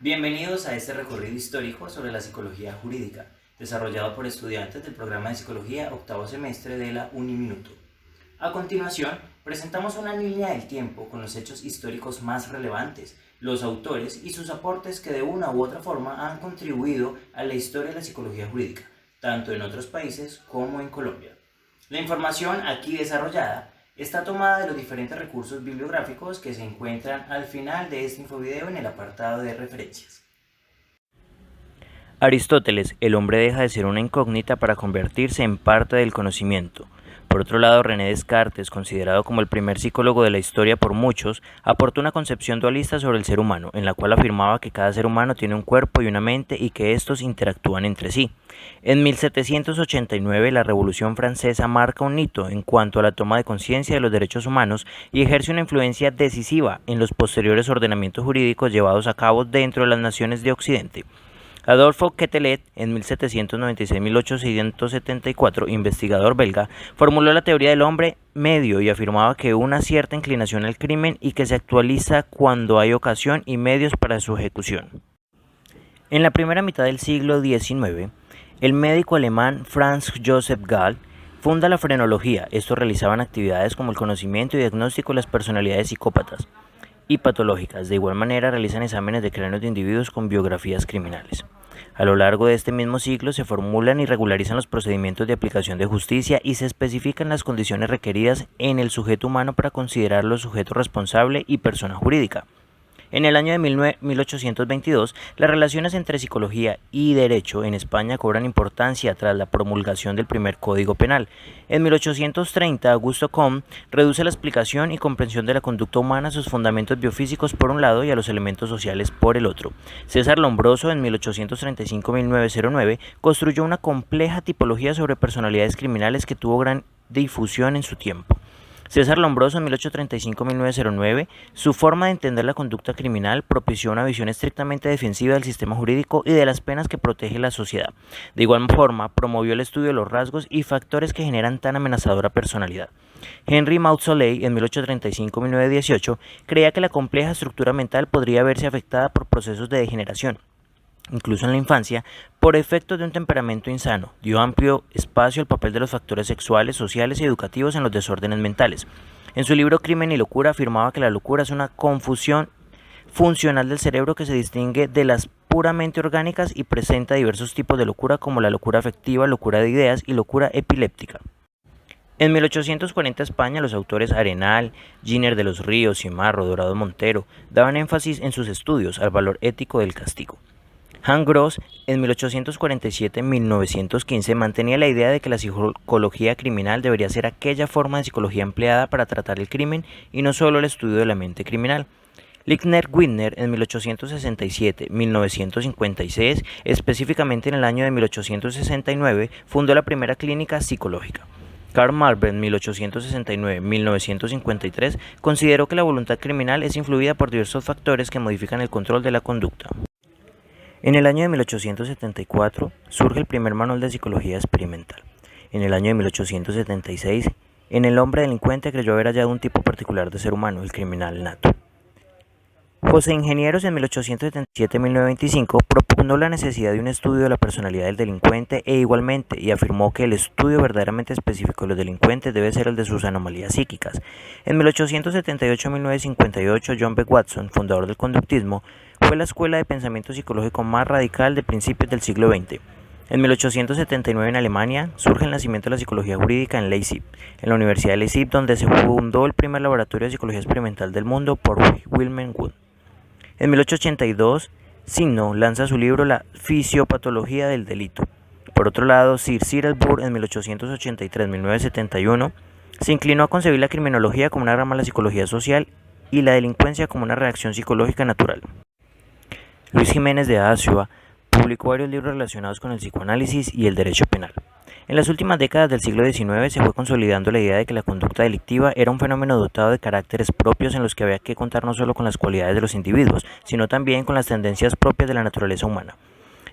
Bienvenidos a este recorrido histórico sobre la psicología jurídica, desarrollado por estudiantes del programa de psicología octavo semestre de la Uniminuto. A continuación, presentamos una línea del tiempo con los hechos históricos más relevantes, los autores y sus aportes que de una u otra forma han contribuido a la historia de la psicología jurídica, tanto en otros países como en Colombia. La información aquí desarrollada está tomada de los diferentes recursos bibliográficos que se encuentran al final de este infovideo en el apartado de referencias. Aristóteles, el hombre deja de ser una incógnita para convertirse en parte del conocimiento. Por otro lado, René Descartes, considerado como el primer psicólogo de la historia por muchos, aportó una concepción dualista sobre el ser humano, en la cual afirmaba que cada ser humano tiene un cuerpo y una mente y que estos interactúan entre sí. En 1789, la Revolución Francesa marca un hito en cuanto a la toma de conciencia de los derechos humanos y ejerce una influencia decisiva en los posteriores ordenamientos jurídicos llevados a cabo dentro de las naciones de Occidente. Adolphe Quetelet, en 1796-1874, investigador belga, formuló la teoría del hombre medio y afirmaba que una cierta inclinación al crimen y que se actualiza cuando hay ocasión y medios para su ejecución. En la primera mitad del siglo XIX, el médico alemán Franz Joseph Gall funda la frenología. Estos realizaban actividades como el conocimiento y diagnóstico de las personalidades psicópatas y patológicas. De igual manera, realizan exámenes de cráneos de individuos con biografías criminales. A lo largo de este mismo siglo se formulan y regularizan los procedimientos de aplicación de justicia y se especifican las condiciones requeridas en el sujeto humano para considerarlo sujeto responsable y persona jurídica. En el año de 1822, las relaciones entre psicología y derecho en España cobran importancia tras la promulgación del primer Código Penal. En 1830, Augusto Comte reduce la explicación y comprensión de la conducta humana a sus fundamentos biofísicos por un lado y a los elementos sociales por el otro. César Lombroso, en 1835-1909, construyó una compleja tipología sobre personalidades criminales que tuvo gran difusión en su tiempo. César Lombroso, en 1835-1909, su forma de entender la conducta criminal propició una visión estrictamente defensiva del sistema jurídico y de las penas que protege la sociedad. De igual forma, promovió el estudio de los rasgos y factores que generan tan amenazadora personalidad. Henry Maudsley, en 1835-1918, creía que la compleja estructura mental podría verse afectada por procesos de degeneración, incluso en la infancia, por efectos de un temperamento insano. Dio amplio espacio al papel de los factores sexuales, sociales y educativos en los desórdenes mentales. En su libro Crimen y Locura afirmaba que la locura es una confusión funcional del cerebro que se distingue de las puramente orgánicas y presenta diversos tipos de locura como la locura afectiva, locura de ideas y locura epiléptica. En 1840 España, los autores Arenal, Giner de los Ríos, Cimarro, Dorado Montero daban énfasis en sus estudios al valor ético del castigo. Hans Gross, en 1847-1915, mantenía la idea de que la psicología criminal debería ser aquella forma de psicología empleada para tratar el crimen y no solo el estudio de la mente criminal. Lichtner-Wigner, en 1867-1956, específicamente en el año de 1869, fundó la primera clínica psicológica. Karl Marx, en 1869-1953, consideró que la voluntad criminal es influida por diversos factores que modifican el control de la conducta. En el año de 1874 surge el primer manual de psicología experimental. En el año de 1876, en el hombre delincuente creyó haber hallado un tipo particular de ser humano, el criminal nato. José Ingenieros, en 1877-1925, propugnó la necesidad de un estudio de la personalidad del delincuente igualmente, y afirmó que el estudio verdaderamente específico de los delincuentes debe ser el de sus anomalías psíquicas. En 1878-1958, John B. Watson, fundador del conductismo, fue la escuela de pensamiento psicológico más radical de principios del siglo XX. En 1879, en Alemania, surge el nacimiento de la psicología jurídica en Leipzig, en la Universidad de Leipzig, donde se fundó el primer laboratorio de psicología experimental del mundo por Wilhelm Wundt. En 1882, Signo lanza su libro La fisiopatología del delito. Por otro lado, Sir Cyril Burr, en 1883-1971, se inclinó a concebir la criminología como una rama de la psicología social y la delincuencia como una reacción psicológica natural. Luis Jiménez de Asua publicó varios libros relacionados con el psicoanálisis y el derecho penal. En las últimas décadas del siglo XIX se fue consolidando la idea de que la conducta delictiva era un fenómeno dotado de caracteres propios en los que había que contar no solo con las cualidades de los individuos, sino también con las tendencias propias de la naturaleza humana.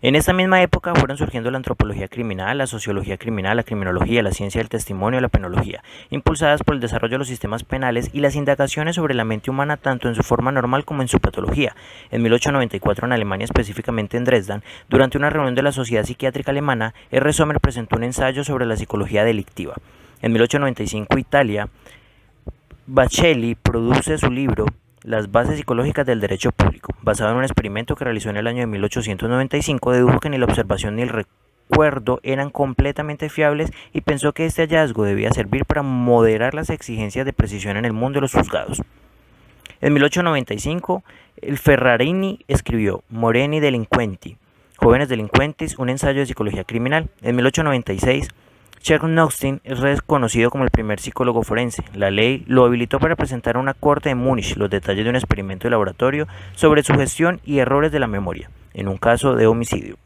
En esta misma época fueron surgiendo la antropología criminal, la sociología criminal, la criminología, la ciencia del testimonio y la penología, impulsadas por el desarrollo de los sistemas penales y las indagaciones sobre la mente humana tanto en su forma normal como en su patología. En 1894 en Alemania, específicamente en Dresden, durante una reunión de la Sociedad Psiquiátrica Alemana, R. Sommer presentó un ensayo sobre la psicología delictiva. En 1895 Italia, Bacelli produce su libro Las bases psicológicas del derecho público. Basado en un experimento que realizó en el año de 1895, dedujo que ni la observación ni el recuerdo eran completamente fiables y pensó que este hallazgo debía servir para moderar las exigencias de precisión en el mundo de los juzgados. En 1895, el Ferrarini escribió Moreni delinquenti, jóvenes delincuentes, un ensayo de psicología criminal. En 1896, Chernoustin es reconocido como el primer psicólogo forense. La ley lo habilitó para presentar a una corte de Múnich los detalles de un experimento de laboratorio sobre sugestión y errores de la memoria, en un caso de homicidio.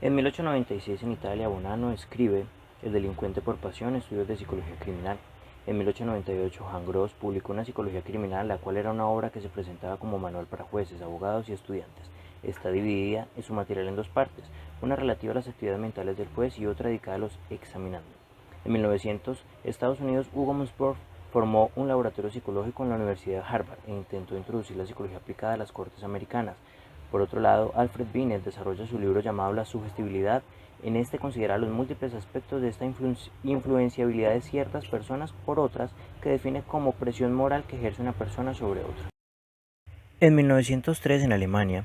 En 1896 en Italia, Bonanno escribe El delincuente por pasión, estudios de psicología criminal. En 1898, Juan Gross publicó una psicología criminal, la cual era una obra que se presentaba como manual para jueces, abogados y estudiantes. Está dividida en su material en dos partes, una relativa a las actividades mentales del juez y otra dedicada a los examinandos. En 1900, Estados Unidos, Hugo Mundsburg formó un laboratorio psicológico en la Universidad de Harvard e intentó introducir la psicología aplicada a las cortes americanas. Por otro lado, Alfred Binet desarrolla su libro llamado La sugestibilidad. En este considera los múltiples aspectos de esta influenciabilidad de ciertas personas por otras, que define como presión moral que ejerce una persona sobre otra. En 1903, en Alemania,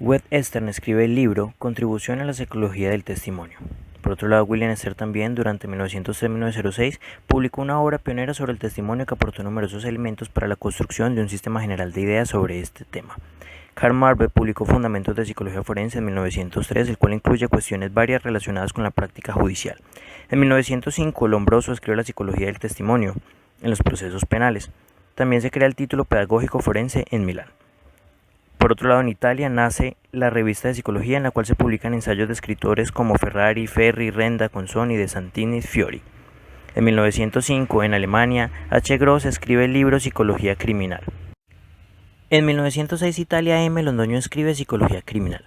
Webb Stern escribe el libro Contribución a la psicología del testimonio. Por otro lado, William Stern también, durante 1903-1906, publicó una obra pionera sobre el testimonio que aportó numerosos elementos para la construcción de un sistema general de ideas sobre este tema. Karl Marbe publicó Fundamentos de Psicología Forense en 1903, el cual incluye cuestiones varias relacionadas con la práctica judicial. En 1905, Lombroso escribió La psicología del testimonio en los procesos penales. También se crea el título Pedagógico Forense en Milán. Por otro lado, en Italia nace la Revista de Psicología, en la cual se publican ensayos de escritores como Ferrari, Ferri, Renda, Consoni, De Santini, Fiori. En 1905, en Alemania, H. Gross escribe el libro Psicología Criminal. En 1906, Italia, M. Londoño escribe Psicología Criminal,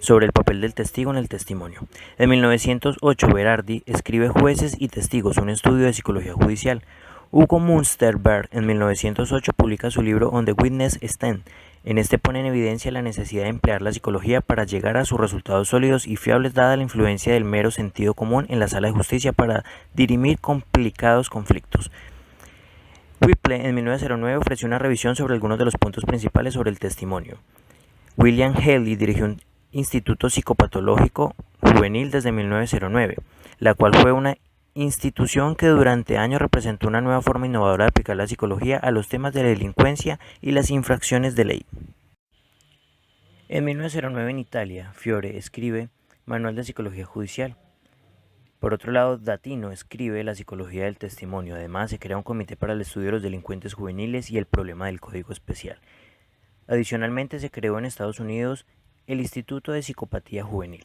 sobre el papel del testigo en el testimonio. En 1908, Berardi escribe Jueces y Testigos, un estudio de psicología judicial. Hugo Münsterberg, en 1908, publica su libro On the Witness Stand. En este pone en evidencia la necesidad de emplear la psicología para llegar a sus resultados sólidos y fiables, dada la influencia del mero sentido común en la sala de justicia para dirimir complicados conflictos. Whipple en 1909 ofreció una revisión sobre algunos de los puntos principales sobre el testimonio. William Haley dirigió un instituto psicopatológico juvenil desde 1909, la cual fue una institución que durante años representó una nueva forma innovadora de aplicar la psicología a los temas de la delincuencia y las infracciones de ley. En 1909 en Italia, Fiore escribe Manual de Psicología Judicial. Por otro lado, Datino escribe La psicología del testimonio. Además, se crea un comité para el estudio de los delincuentes juveniles y el problema del Código Especial. Adicionalmente, se creó en Estados Unidos el Instituto de Psicopatía Juvenil.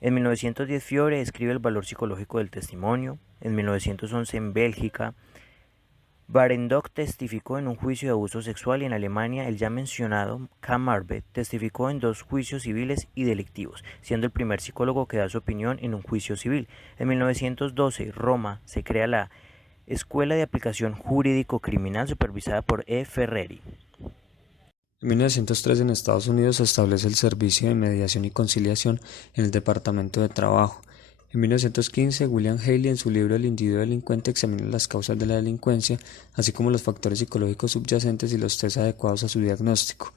En 1910, Fiore escribe El valor psicológico del testimonio. En 1911, en Bélgica, Barendonck testificó en un juicio de abuso sexual, y en Alemania el ya mencionado K. Marbe testificó en 2 juicios civiles y delictivos, siendo el primer psicólogo que da su opinión en un juicio civil. En 1912, Roma, se crea la Escuela de Aplicación Jurídico-Criminal supervisada por E. Ferreri. En 1903 en Estados Unidos se establece el Servicio de Mediación y Conciliación en el Departamento de Trabajo. En 1915, William Haley, en su libro El individuo delincuente, examina las causas de la delincuencia, así como los factores psicológicos subyacentes y los test adecuados a su diagnóstico.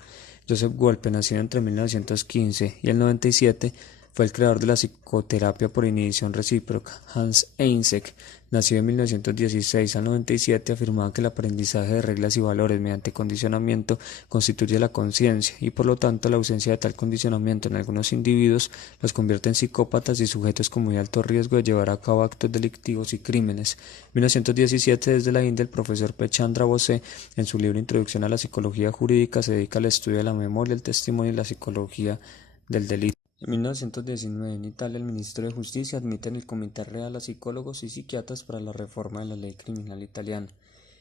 Joseph Wolpe, nacido entre 1915 y el 97, fue el creador de la psicoterapia por inhibición recíproca. Hans Eysenck, nacido en 1916 al 97, afirmaba que el aprendizaje de reglas y valores mediante condicionamiento constituye la conciencia, y por lo tanto la ausencia de tal condicionamiento en algunos individuos los convierte en psicópatas y sujetos con muy alto riesgo de llevar a cabo actos delictivos y crímenes. En 1917, desde la India, el profesor P. Chandra Bose, en su libro Introducción a la Psicología Jurídica, se dedica al estudio de la memoria, el testimonio y la psicología del delito. En 1919, en Italia, el ministro de Justicia admite en el Comité Real a psicólogos y psiquiatras para la reforma de la ley criminal italiana.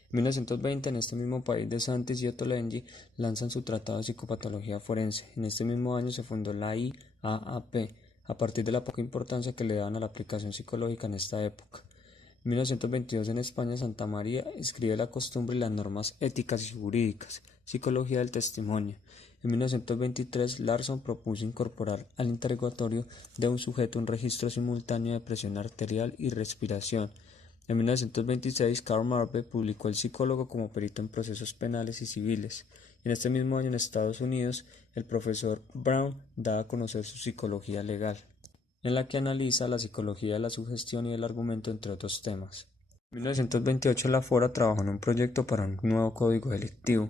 En 1920, en este mismo país, De Santis y Ottolenghi lanzan su Tratado de Psicopatología Forense. En este mismo año se fundó la IAAP, a partir de la poca importancia que le daban a la aplicación psicológica en esta época. En 1922 en España, Santa María escribe La costumbre y las normas éticas y jurídicas, Psicología del testimonio. En 1923, Larson propuso incorporar al interrogatorio de un sujeto un registro simultáneo de presión arterial y respiración. En 1926, Karl Marbe publicó El psicólogo como perito en procesos penales y civiles. Y en este mismo año en Estados Unidos, el profesor Brown da a conocer su Psicología legal, en la que analiza la psicología de la sugestión y del argumento, entre otros temas. En 1928, la Fora trabajó en un proyecto para un nuevo código delictivo.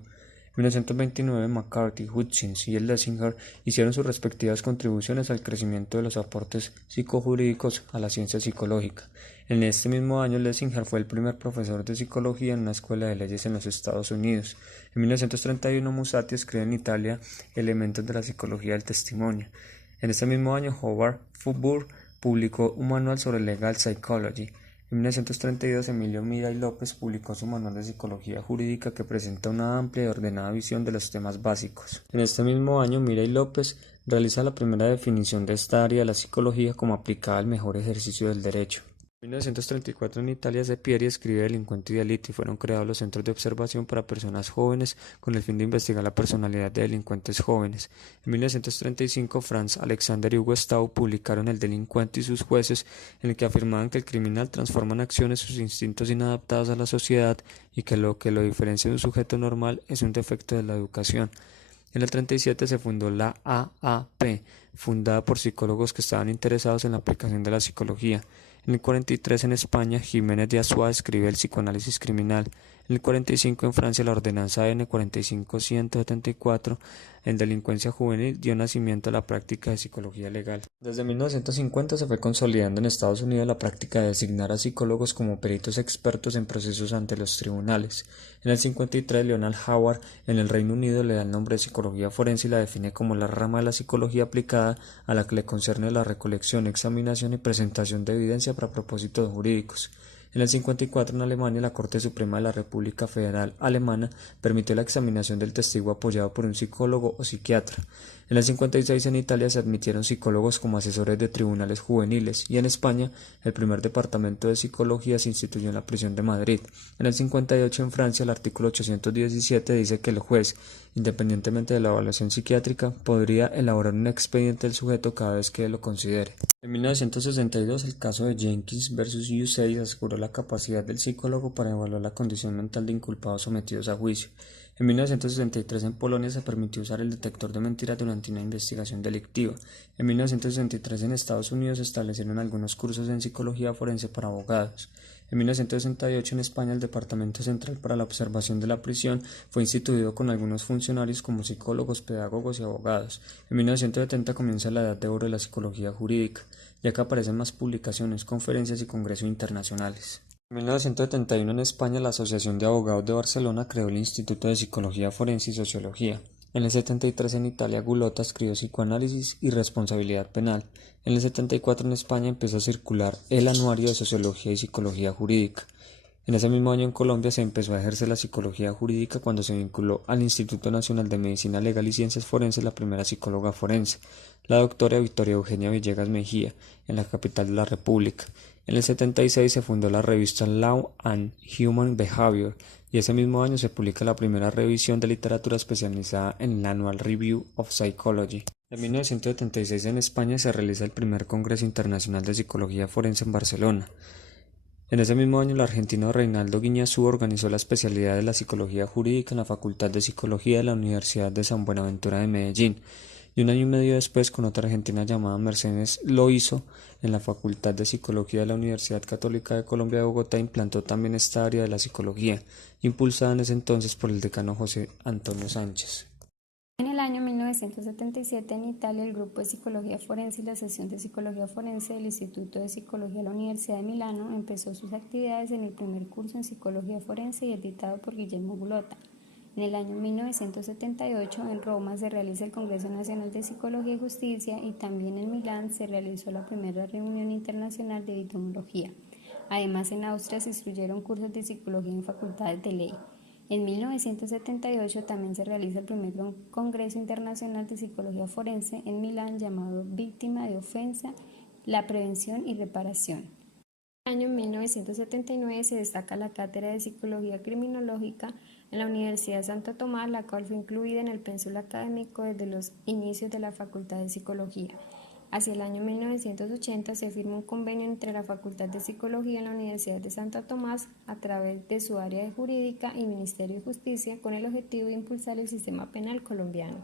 En 1929, McCarthy, Hutchins y Lessinger hicieron sus respectivas contribuciones al crecimiento de los aportes psicojurídicos a la ciencia psicológica. En este mismo año, Lessinger fue el primer profesor de psicología en una escuela de leyes en los Estados Unidos. En 1931, Musatti escribe en Italia Elementos de la psicología del testimonio. En este mismo año, Howard Furber publicó un manual sobre Legal Psychology. En 1932, Emilio Mira y López publicó su manual de psicología jurídica, que presenta una amplia y ordenada visión de los temas básicos. En este mismo año, Mira y López realiza la primera definición de esta área de la psicología como aplicada al mejor ejercicio del derecho. En 1934, en Italia, Zepieri escribe Delincuente y Delito, y fueron creados los centros de observación para personas jóvenes con el fin de investigar la personalidad de delincuentes jóvenes. En 1935, Franz Alexander y Hugo Stau publicaron El delincuente y sus jueces, en el que afirmaban que el criminal transforma en acciones sus instintos inadaptados a la sociedad y que lo diferencia de un sujeto normal es un defecto de la educación. En el 37 se fundó la AAP, fundada por psicólogos que estaban interesados en la aplicación de la psicología. En el 43 en España, Jiménez de Assuá escribe El psicoanálisis criminal. En el 45 en Francia, la ordenanza N 45-174 en delincuencia juvenil dio nacimiento a la práctica de psicología legal. Desde 1950 se fue consolidando en Estados Unidos la práctica de designar a psicólogos como peritos expertos en procesos ante los tribunales. En el 53, Leonard Howard en el Reino Unido le da el nombre de psicología forense y la define como la rama de la psicología aplicada a la que le concierne la recolección, examinación y presentación de evidencia para propósitos jurídicos. En el 54 en Alemania, la Corte Suprema de la República Federal Alemana permitió la examinación del testigo apoyado por un psicólogo o psiquiatra. En el 56 en Italia se admitieron psicólogos como asesores de tribunales juveniles, y en España el primer departamento de psicología se instituyó en la prisión de Madrid. En el 58 en Francia, el artículo 817 dice que el juez, independientemente de la evaluación psiquiátrica, podría elaborar un expediente del sujeto cada vez que lo considere. En 1962, el caso de Jenkins versus U6 aseguró la capacidad del psicólogo para evaluar la condición mental de inculpados sometidos a juicio. En 1963 en Polonia se permitió usar el detector de mentiras durante una investigación delictiva. En 1963 en Estados Unidos se establecieron algunos cursos en psicología forense para abogados. En 1968 en España el Departamento Central para la Observación de la Prisión fue instituido con algunos funcionarios como psicólogos, pedagogos y abogados. En 1970 comienza la edad de oro de la psicología jurídica, ya que aparecen más publicaciones, conferencias y congresos internacionales. En 1971 en España la Asociación de Abogados de Barcelona creó el Instituto de Psicología Forense y Sociología. En el 73 en Italia Gulotta escribió Psicoanálisis y Responsabilidad Penal. En el 74 en España empezó a circular el Anuario de Sociología y Psicología Jurídica. En ese mismo año en Colombia se empezó a ejercer la psicología jurídica cuando se vinculó al Instituto Nacional de Medicina Legal y Ciencias Forenses la primera psicóloga forense, la doctora Victoria Eugenia Villegas Mejía, en la capital de la República. En el 76 se fundó la revista Law and Human Behavior, y ese mismo año se publica la primera revisión de literatura especializada en el Annual Review of Psychology. En 1976 en España se realiza el primer Congreso Internacional de Psicología Forense en Barcelona. En ese mismo año el argentino Reinaldo Guiñazú organizó la especialidad de la Psicología Jurídica en la Facultad de Psicología de la Universidad de San Buenaventura de Medellín, y un año y medio después, con otra argentina llamada Mercedes Loiso, en la Facultad de Psicología de la Universidad Católica de Colombia de Bogotá, implantó también esta área de la psicología, impulsada en ese entonces por el decano José Antonio Sánchez. En el año 1977 en Italia, el Grupo de Psicología Forense y la Sección de Psicología Forense del Instituto de Psicología de la Universidad de Milano empezó sus actividades en el primer curso en Psicología Forense y editado por Guillermo Gulotta. En el año 1978 en Roma se realiza el Congreso Nacional de Psicología y Justicia, y también en Milán se realizó la primera reunión internacional de etimología. Además, en Austria se instruyeron cursos de psicología en facultades de ley. En 1978 también se realiza el primer Congreso Internacional de Psicología Forense en Milán llamado Víctima de Ofensa, la Prevención y Reparación. En el año 1979 se destaca la Cátedra de Psicología Criminológica en la Universidad de Santo Tomás, la cual fue incluida en el pénsul académico desde los inicios de la Facultad de Psicología. Hacia el año 1980 se firma un convenio entre la Facultad de Psicología en la Universidad de Santo Tomás a través de su área de jurídica y Ministerio de Justicia con el objetivo de impulsar el sistema penal colombiano.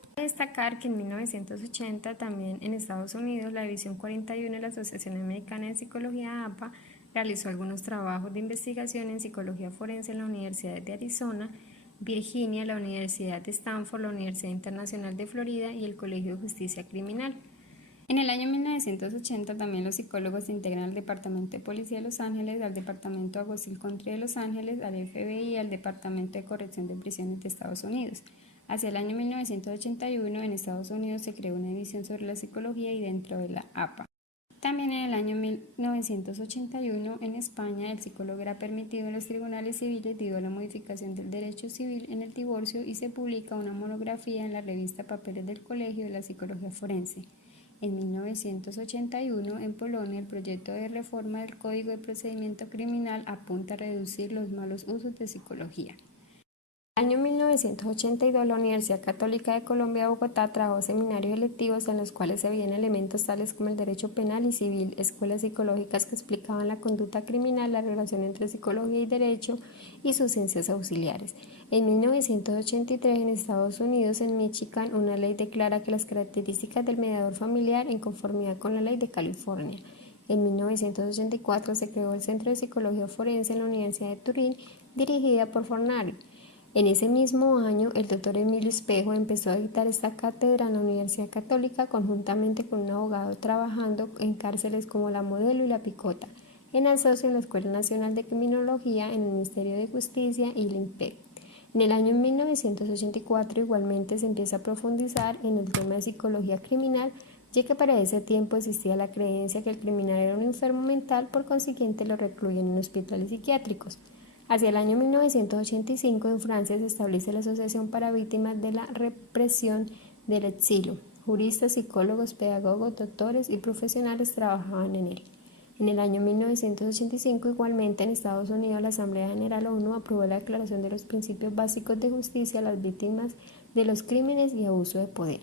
Hay que destacar que en 1980 también en Estados Unidos la División 41 de la Asociación Americana de Psicología APA realizó algunos trabajos de investigación en psicología forense en la Universidad de Arizona, Virginia, la Universidad de Stanford, la Universidad Internacional de Florida y el Colegio de Justicia Criminal. En el año 1980 también los psicólogos se integran al Departamento de Policía de Los Ángeles, al Departamento de Alguacil Country de Los Ángeles, al FBI y al Departamento de Corrección de Prisiones de Estados Unidos. Hacia el año 1981 en Estados Unidos se creó una división sobre la psicología y dentro de la APA. También en el año 1981 en España el psicólogo era permitido en los tribunales civiles debido a la modificación del derecho civil en el divorcio y se publica una monografía en la revista Papeles del Colegio de la Psicología Forense. En 1981, en Polonia, el proyecto de reforma del Código de Procedimiento Criminal apunta a reducir los malos usos de psicología. En el año 1982, la Universidad Católica de Colombia de Bogotá trabajó seminarios electivos en los cuales se veían elementos tales como el derecho penal y civil, escuelas psicológicas que explicaban la conducta criminal, la relación entre psicología y derecho y sus ciencias auxiliares. En 1983, en Estados Unidos, en Michigan, una ley declara que las características del mediador familiar en conformidad con la ley de California. En 1984 se creó el Centro de Psicología Forense en la Universidad de Turín, dirigida por Fornari. En ese mismo año, el doctor Emilio Espejo empezó a dictar esta cátedra en la Universidad Católica conjuntamente con un abogado trabajando en cárceles como La Modelo y La Picota, en asocio en la Escuela Nacional de Criminología, en el Ministerio de Justicia y el INPEC. En el año 1984 igualmente se empieza a profundizar en el tema de psicología criminal, ya que para ese tiempo existía la creencia que el criminal era un enfermo mental, por consiguiente lo recluyen en hospitales psiquiátricos. Hacia el año 1985 en Francia se establece la Asociación para Víctimas de la Represión del Exilio. Juristas, psicólogos, pedagogos, doctores y profesionales trabajaban en él. En el año 1985 igualmente en Estados Unidos la Asamblea General ONU aprobó la Declaración de los Principios Básicos de Justicia a las víctimas de los crímenes y abuso de poder.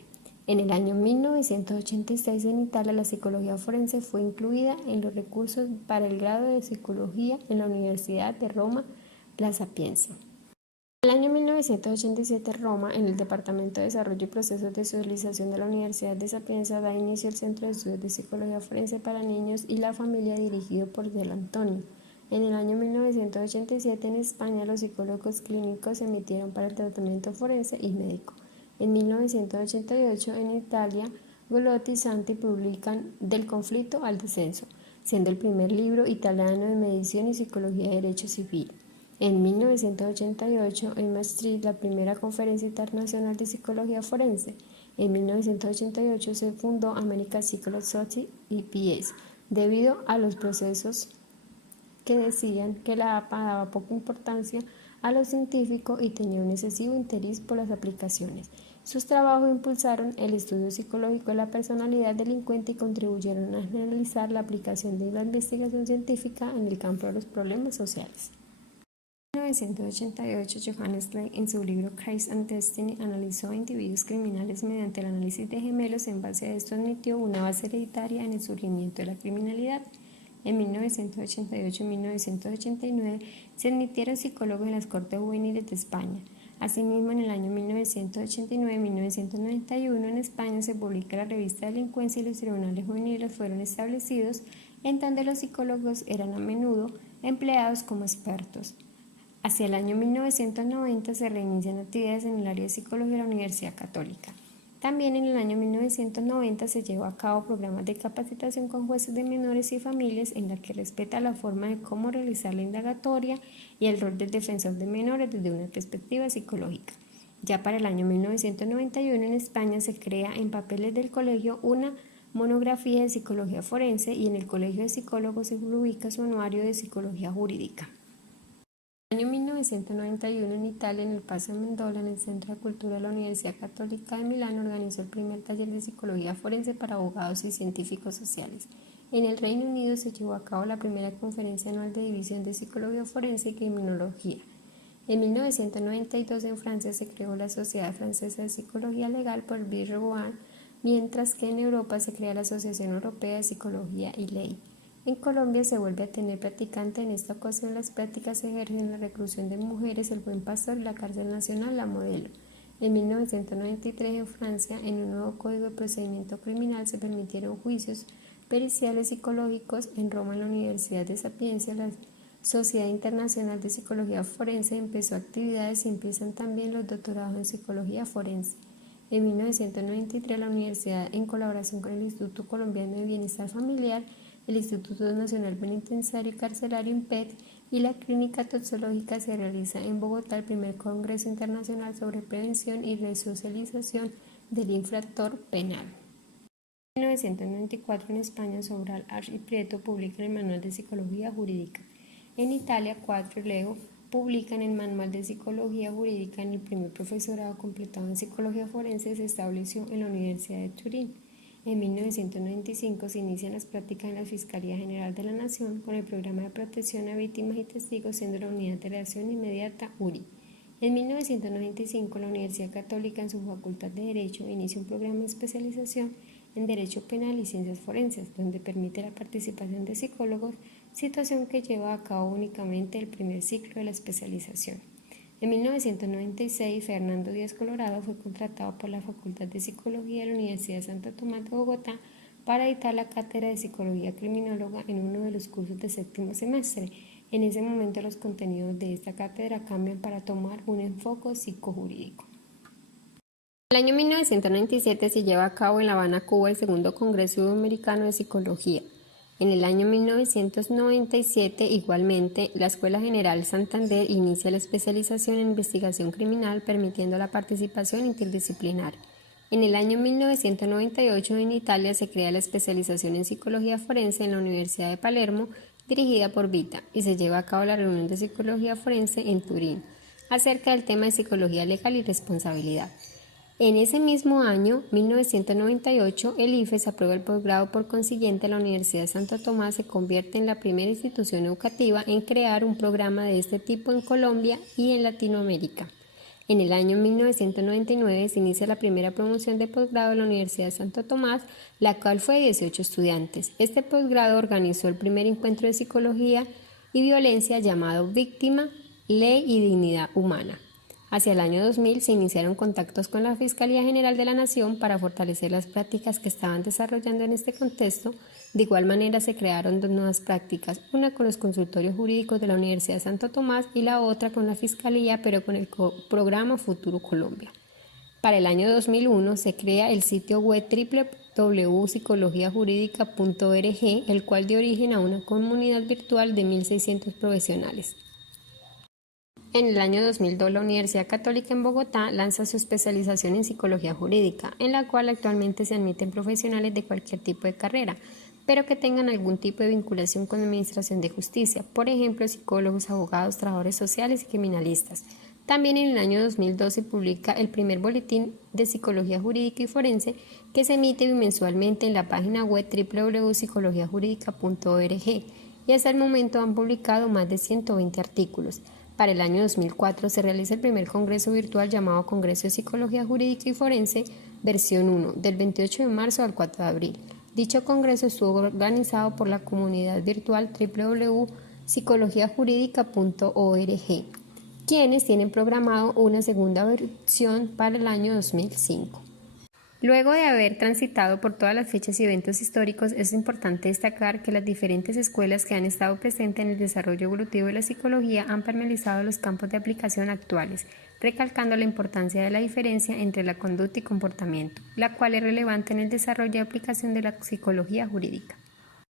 En el año 1986 en Italia la psicología forense fue incluida en los recursos para el grado de psicología en la Universidad de Roma La Sapienza. En el año 1987 Roma, en el Departamento de Desarrollo y Procesos de Socialización de la Universidad de Sapienza, da inicio al Centro de Estudios de Psicología Forense para Niños y la Familia dirigido por Del Antonio. En el año 1987 en España los psicólogos clínicos se emitieron para el tratamiento forense y médico. En 1988 en Italia, Golotti y Santi publican Del conflicto al descenso, siendo el primer libro italiano de medición y psicología de derecho civil. En 1988 en Maastricht la primera conferencia internacional de psicología forense. En 1988 se fundó American Psychological Society (APS) debido a los procesos que decían que la APA daba poca importancia a lo científico y tenía un excesivo interés por las aplicaciones. Sus trabajos impulsaron el estudio psicológico de la personalidad delincuente y contribuyeron a analizar la aplicación de la investigación científica en el campo de los problemas sociales. En 1988, Johannes Ley, en su libro Christ and Destiny, analizó a individuos criminales mediante el análisis de gemelos. En base a esto admitió una base hereditaria en el surgimiento de la criminalidad. En 1988 y 1989 se admitieron psicólogos en las Cortes Juveniles de España. Asimismo, en el año 1989 y 1991 en España se publica la revista Delincuencia y los tribunales juveniles fueron establecidos, en donde los psicólogos eran a menudo empleados como expertos. Hacia el año 1990 se reinician actividades en el área de psicología de la Universidad Católica. También en el año 1990 se llevó a cabo programas de capacitación con jueces de menores y familias en la que respeta la forma de cómo realizar la indagatoria y el rol del defensor de menores desde una perspectiva psicológica. Ya para el año 1991 en España se crea en Papeles del Colegio una monografía de psicología forense y en el Colegio de Psicólogos se publica su anuario de psicología jurídica. En el año 1991 en Italia, en el Pazo Mendola, en el Centro de Cultura de la Universidad Católica de Milán, organizó el primer taller de psicología forense para abogados y científicos sociales. En el Reino Unido se llevó a cabo la primera conferencia anual de División de Psicología Forense y Criminología. En 1992 en Francia se creó la Sociedad Francesa de Psicología Legal por Louis Reboin, mientras que en Europa se crea la Asociación Europea de Psicología y Ley. En Colombia se vuelve a tener practicante, en esta ocasión las prácticas se ejercen en la reclusión de mujeres, el Buen Pastor y la Cárcel Nacional La Modelo. En 1993 en Francia, en un nuevo Código de Procedimiento Criminal se permitieron juicios periciales psicológicos. En Roma, en la Universidad de Sapienza, la Sociedad Internacional de Psicología Forense empezó actividades y empiezan también los doctorados en Psicología Forense. En 1993 la universidad, en colaboración con el Instituto Colombiano de Bienestar Familiar, el Instituto Nacional Penitenciario y Carcelario INPET y la Clínica Toxológica, se realiza en Bogotá el primer Congreso Internacional sobre Prevención y Resocialización del Infractor Penal. En 1994 en España, Sobral, Arch y Prieto publican el Manual de Psicología Jurídica. En Italia, Quattro y Leo publican el Manual de Psicología Jurídica. En el primer profesorado completado en Psicología Forense se estableció en la Universidad de Turín. En 1995 se inician las prácticas en la Fiscalía General de la Nación con el Programa de Protección a Víctimas y Testigos, siendo la Unidad de Reacción Inmediata URI. En 1995 la Universidad Católica, en su Facultad de Derecho, inicia un programa de especialización en Derecho Penal y Ciencias Forenses, donde permite la participación de psicólogos, situación que lleva a cabo únicamente el primer ciclo de la especialización. En 1996, Fernando Díaz Colorado fue contratado por la Facultad de Psicología de la Universidad de Santo Tomás de Bogotá para dictar la cátedra de Psicología Criminóloga en uno de los cursos de séptimo semestre. En ese momento los contenidos de esta cátedra cambian para tomar un enfoque psicojurídico. En el año 1997 se lleva a cabo en La Habana, Cuba, el segundo Congreso Iberoamericano de Psicología. En el año 1997, igualmente, la Escuela General Santander inicia la especialización en investigación criminal, permitiendo la participación interdisciplinar. En el año 1998, en Italia, se crea la especialización en psicología forense en la Universidad de Palermo, dirigida por Vita, y se lleva a cabo la reunión de psicología forense en Turín, acerca del tema de psicología legal y responsabilidad. En ese mismo año, 1998, el IFES aprueba el posgrado, por consiguiente la Universidad de Santo Tomás se convierte en la primera institución educativa en crear un programa de este tipo en Colombia y en Latinoamérica. En el año 1999 se inicia la primera promoción de posgrado de la Universidad de Santo Tomás, la cual fue de 18 estudiantes. Este posgrado organizó el primer encuentro de psicología y violencia llamado Víctima, Ley y Dignidad Humana. Hacia el año 2000 se iniciaron contactos con la Fiscalía General de la Nación para fortalecer las prácticas que estaban desarrollando en este contexto. De igual manera se crearon dos nuevas prácticas, una con los consultorios jurídicos de la Universidad de Santo Tomás y la otra con la Fiscalía, pero con el programa Futuro Colombia. Para el año 2001 se crea el sitio web www.psicologiajurídica.org, el cual dio origen a una comunidad virtual de 1.600 profesionales. En el año 2002, la Universidad Católica en Bogotá lanza su especialización en psicología jurídica, en la cual actualmente se admiten profesionales de cualquier tipo de carrera, pero que tengan algún tipo de vinculación con la administración de justicia, por ejemplo, psicólogos, abogados, trabajadores sociales y criminalistas. También en el año 2002 se publica el primer boletín de psicología jurídica y forense, que se emite bimensualmente en la página web www.psicologiajurídica.org, y hasta el momento han publicado más de 120 artículos. Para el año 2004 se realiza el primer congreso virtual llamado Congreso de Psicología Jurídica y Forense, versión 1, del 28 de marzo al 4 de abril. Dicho congreso estuvo organizado por la comunidad virtual www.psicologiajurídica.org, quienes tienen programado una segunda versión para el año 2005. Luego de haber transitado por todas las fechas y eventos históricos, es importante destacar que las diferentes escuelas que han estado presentes en el desarrollo evolutivo de la psicología han permeado los campos de aplicación actuales, recalcando la importancia de la diferencia entre la conducta y comportamiento, la cual es relevante en el desarrollo y aplicación de la psicología jurídica.